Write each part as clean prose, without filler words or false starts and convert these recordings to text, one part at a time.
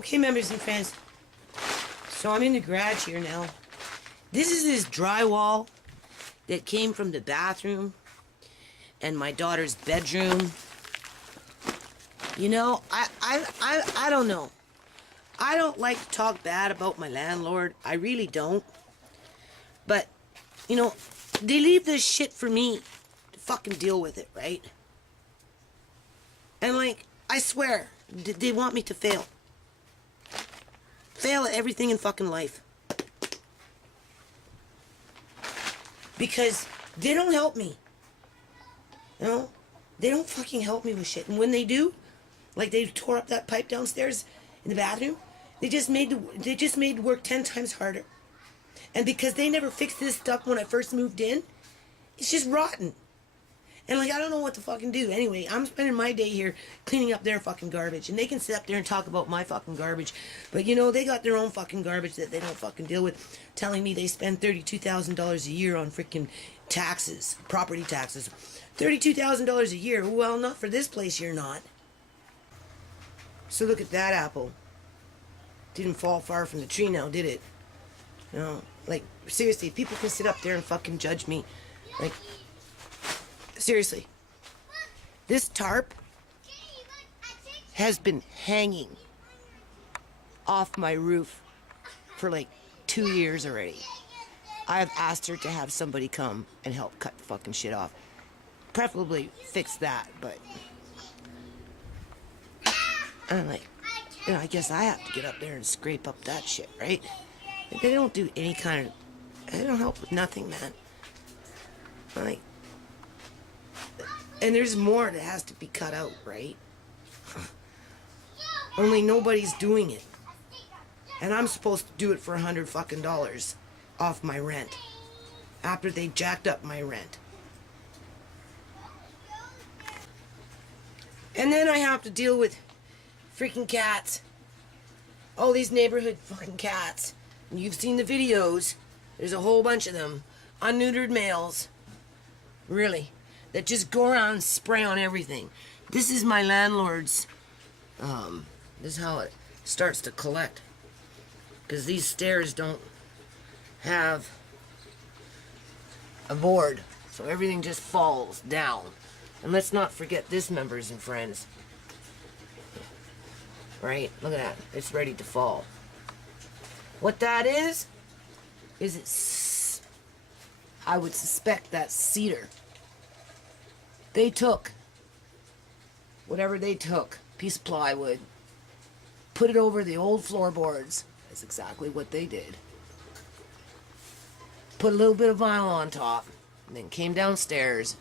Okay, members and friends. So I'm in the garage here now. This is this drywall that came from the bathroom and my daughter's bedroom. You know, I don't know. I don't like to talk bad about my landlord. I really don't. But, you know, they leave this shit for me to fucking deal with it, right? And like, I swear, they want me to fail. Fail at everything in fucking life. Because they don't help me. You know? They don't fucking help me with shit. And when they do, like they tore up that pipe downstairs in the bathroom, they just made work 10 times harder. And because they never fixed this stuff when I first moved in, it's just rotten. And like, I don't know what to fucking do. Anyway, I'm spending my day here cleaning up their fucking garbage. And they can sit up there and talk about my fucking garbage. But you know, they got their own fucking garbage that they don't fucking deal with. Telling me they spend $32,000 a year on freaking taxes, property taxes. $32,000 a year. Well, not for this place, you're not. So look at that apple. Didn't fall far from the tree now, did it? You know, like, seriously, people can sit up there and fucking judge me. Like, seriously, this tarp has been hanging off my roof for like 2 years already. I've asked her to have somebody come and help cut the fucking shit off. Preferably fix that, but I'm like, you know, I guess I have to get up there and scrape up that shit, right? Like, they don't do any kind of, they don't help with nothing, man. Like, and there's more that has to be cut out, right? Only nobody's doing it. And I'm supposed to do it for $100 fucking off my rent. After they jacked up my rent. And then I have to deal with freaking cats. All these neighborhood fucking cats. And you've seen the videos. There's a whole bunch of them. Unneutered males. Really. That just go around and spray on everything. This is my landlord's, this is how it starts to collect. Because these stairs don't have a board. So everything just falls down. And let's not forget this, members and friends. Right? Look at that. It's ready to fall. What that is it's, I would suspect that's cedar. They took whatever they took, piece of plywood, put it over the old floorboards. That's exactly what they did. Put a little bit of vinyl on top, and then came downstairs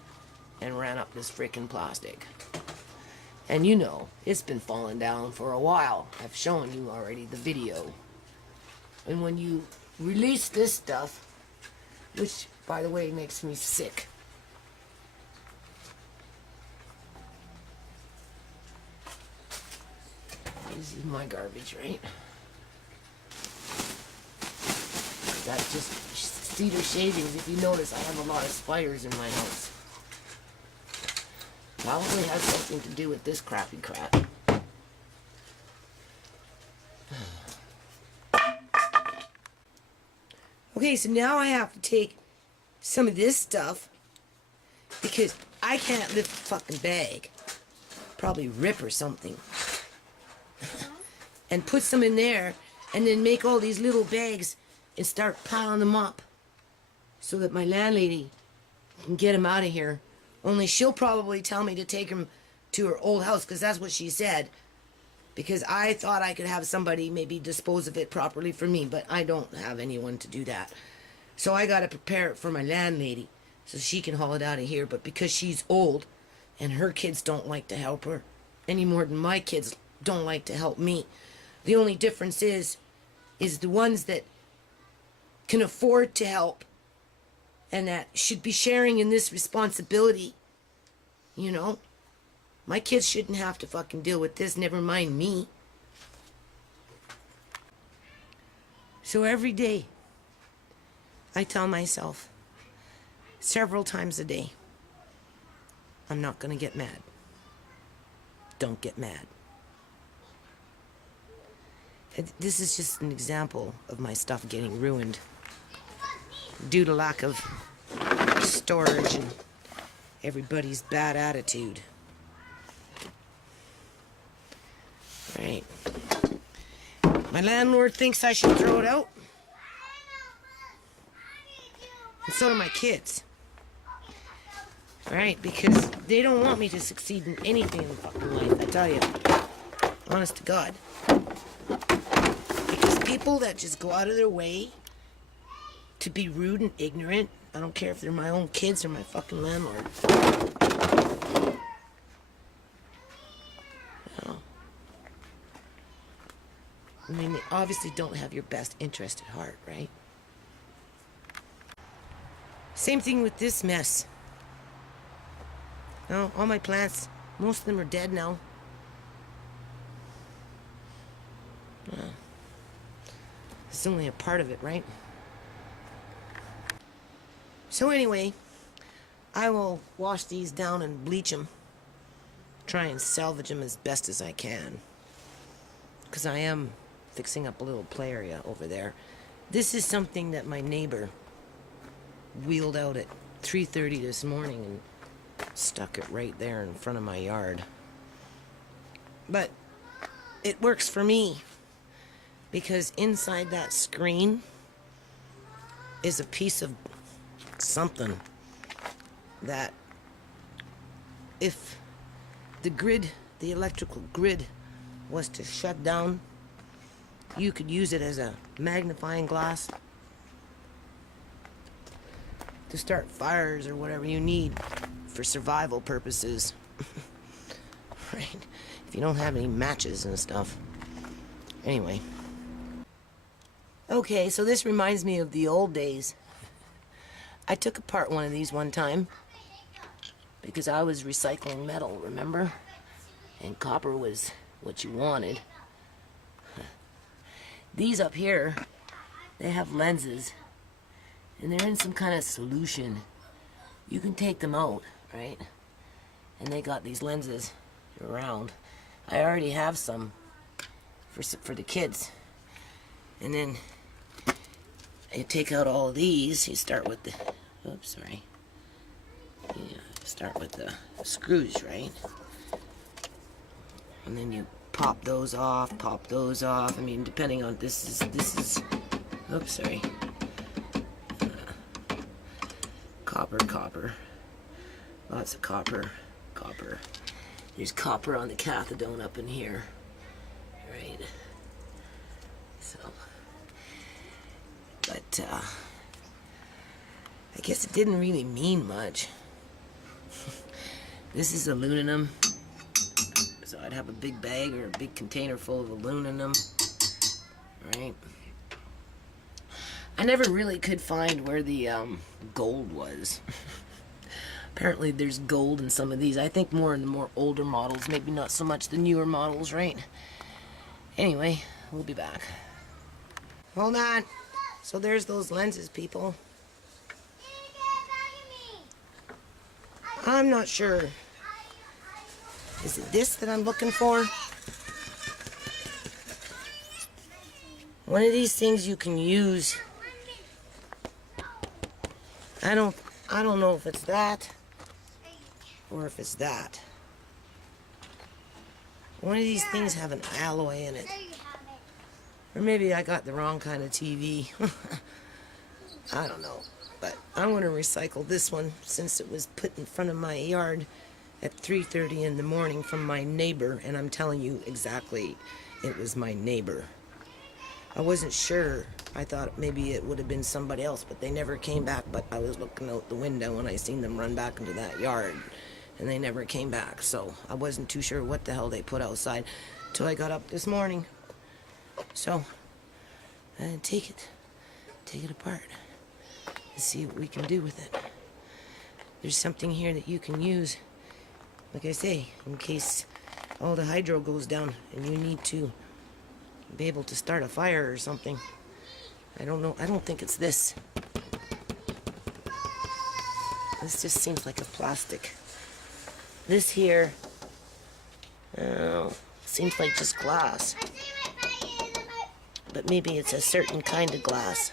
and ran up this freaking plastic. And you know, it's been falling down for a while. I've shown you already the video. And when you release this stuff, which, by the way, makes me sick. This is my garbage, right? That's just cedar shavings. If you notice, I have a lot of spiders in my house. Probably has something to do with this crappy crap. Okay, so now I have to take some of this stuff because I can't lift the fucking bag. Probably rip or something. And put some in there and then make all these little bags and start piling them up so that my landlady can get them out of here. Only she'll probably tell me to take them to her old house because that's what she said. Because I thought I could have somebody maybe dispose of it properly for me, but I don't have anyone to do that. So I got to prepare it for my landlady so she can haul it out of here. But because she's old and her kids don't like to help her any more than my kids don't like to help me. The only difference is the ones that can afford to help and that should be sharing in this responsibility, you know. My kids shouldn't have to fucking deal with this, never mind me. So every day, I tell myself, several times a day, I'm not gonna get mad. Don't get mad. This is just an example of my stuff getting ruined due to lack of storage and everybody's bad attitude. Right. My landlord thinks I should throw it out. And so do my kids. Alright, because they don't want me to succeed in anything in fucking life, I tell you. Honest to God. Because people that just go out of their way to be rude and ignorant, I don't care if they're my own kids or my fucking landlord. I mean, they obviously don't have your best interest at heart, right? Same thing with this mess. Oh, all my plants, most of them are dead now. It's only a part of it, right? So anyway, I will wash these down and bleach them. Try and salvage them as best as I can. Because I am fixing up a little play area over there. This is something that my neighbor wheeled out at 3:30 this morning and stuck it right there in front of my yard. But it works for me because inside that screen is a piece of something that if the grid, the electrical grid, was to shut down, you could use it as a magnifying glass to start fires or whatever you need for survival purposes. Right? If you don't have any matches and stuff. Anyway. Okay, so this reminds me of the old days. I took apart one of these one time because I was recycling metal, remember? And copper was what you wanted. These up here, they have lenses and they're in some kind of solution. You can take them out, right? And they got these lenses around. I already have some for the kids. And then you take out all of these. You start with the, oops, sorry. You start with the screws, right? And then you pop those off, pop those off. I mean, depending on this is, oops, sorry. Copper. Lots of copper. There's copper on the cathode up in here, right? So, but I guess it didn't really mean much. This is aluminum, so I'd have a big bag or a big container full of aluminum, right? I never really could find where the gold was. Apparently there's gold in some of these. I think more in the more older models, maybe not so much the newer models, right? Anyway, we'll be back. Hold on. So there's those lenses, people. I'm not sure. Is it this that I'm looking for? One of these things you can use. I don't know if it's that or if it's that. One of these things have an alloy in it. Or maybe I got the wrong kind of TV. I don't know. But I'm going to recycle this one since it was put in front of my yard at 3:30 in the morning from my neighbor. And I'm telling you exactly, it was my neighbor. I wasn't sure. I thought maybe it would have been somebody else, but they never came back. But I was looking out the window and I seen them run back into that yard. And they never came back. So I wasn't too sure what the hell they put outside till I got up this morning. So, take it apart and see what we can do with it. There's something here that you can use, like I say, in case all the hydro goes down and you need to be able to start a fire or something. I don't know. I don't think it's this. This just seems like a plastic. This here, oh, seems like just glass. But maybe it's a certain kind of glass.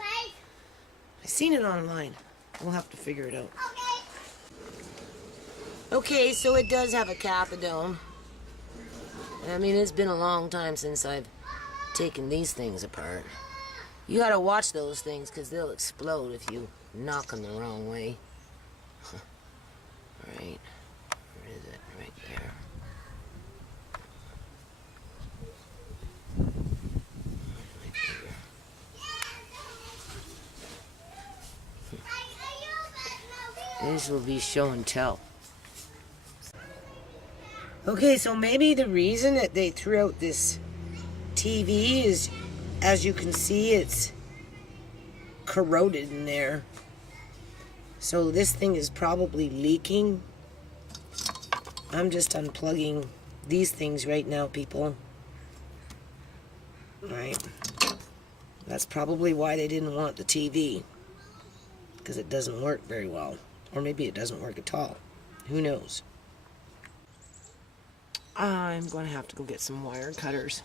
I've seen it online. We'll have to figure it out. Okay, so it does have a cathode. I mean, it's been a long time since I've taken these things apart. You gotta watch those things because they'll explode if you knock them the wrong way. Right. Where is it? Right there. This will be show and tell. Okay, so maybe the reason that they threw out this TV is, as you can see, it's corroded in there. So this thing is probably leaking. I'm just unplugging these things right now, people. Alright. That's probably why they didn't want the TV. Because it doesn't work very well. Or maybe it doesn't work at all. Who knows? I'm going to have to go get some wire cutters.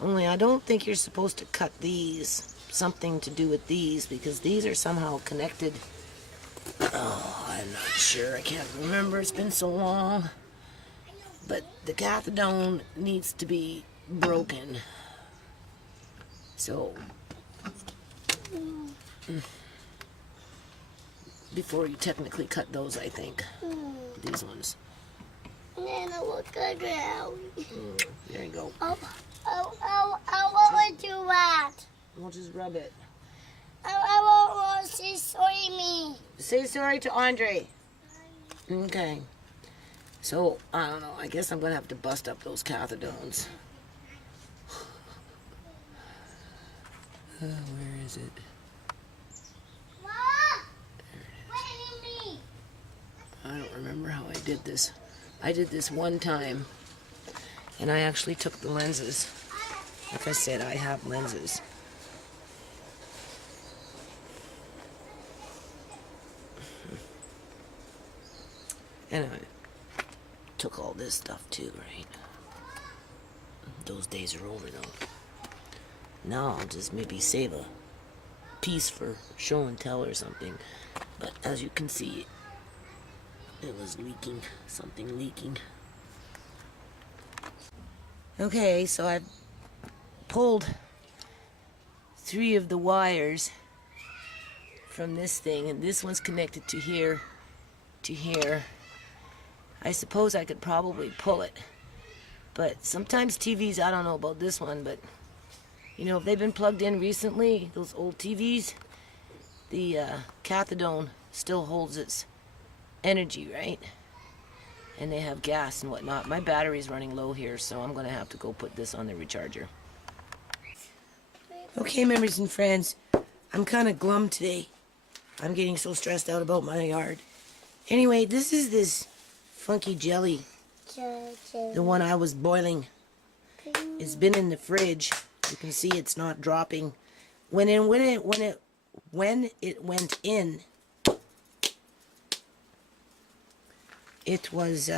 Only I don't think you're supposed to cut these. Something to do with these, because these are somehow connected. Oh, I'm not sure. I can't remember. It's been so long. But the cathode needs to be broken. So, before you technically cut those, I think. These ones. And then look at it. There you go. I want to do that. We'll just rub it. I want to say sorry me. Say sorry to Andre. Okay. So, I don't know. I guess I'm going to have to bust up those cathodones. Where is it? Mama, wait me. I don't remember how I did this. I did this one time, and I actually took the lenses. Like I said, I have lenses. And I took all this stuff too, right? Those days are over though. Now I'll just maybe save a piece for show and tell or something. But as you can see, it was leaking, something leaking. Okay, so I've pulled 3 of the wires from this thing, and this one's connected to here, to here. I suppose I could probably pull it, but sometimes TVs, I don't know about this one, but you know, if they've been plugged in recently, those old TVs, the cathode still holds its energy, right? And they have gas and whatnot. My battery's running low here, so I'm gonna have to go put this on the recharger. Okay, members and friends, I'm kind of glum today. I'm getting so stressed out about my yard. Anyway, this is this funky jelly, the one I was boiling. It's been in the fridge. You can see it's not dropping. When it went in, it was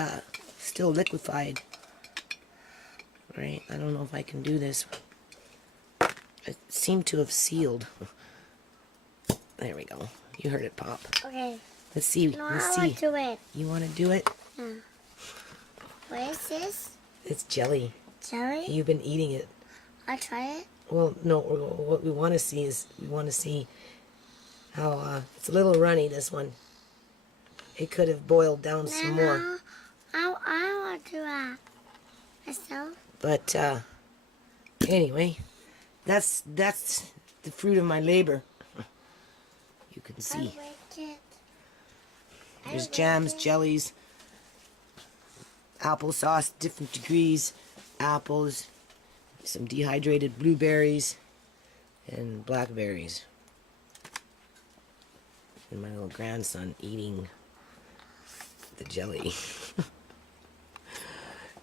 still liquefied. Right? I don't know if I can do this. It seemed to have sealed. There we go. You heard it pop. Okay. Let's see. No, Let's I want see. to do it. You want to do it? Yeah. What is this? It's jelly. Jelly? You've been eating it. I'll try it. Well, no. What we want to see is how it's a little runny. This one. It could have boiled down some more. I want to myself. But anyway, that's the fruit of my labor. You can see. There's jams, jellies, applesauce, different degrees, apples, some dehydrated blueberries, and blackberries. And my little grandson eating the jelly.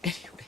Anyway.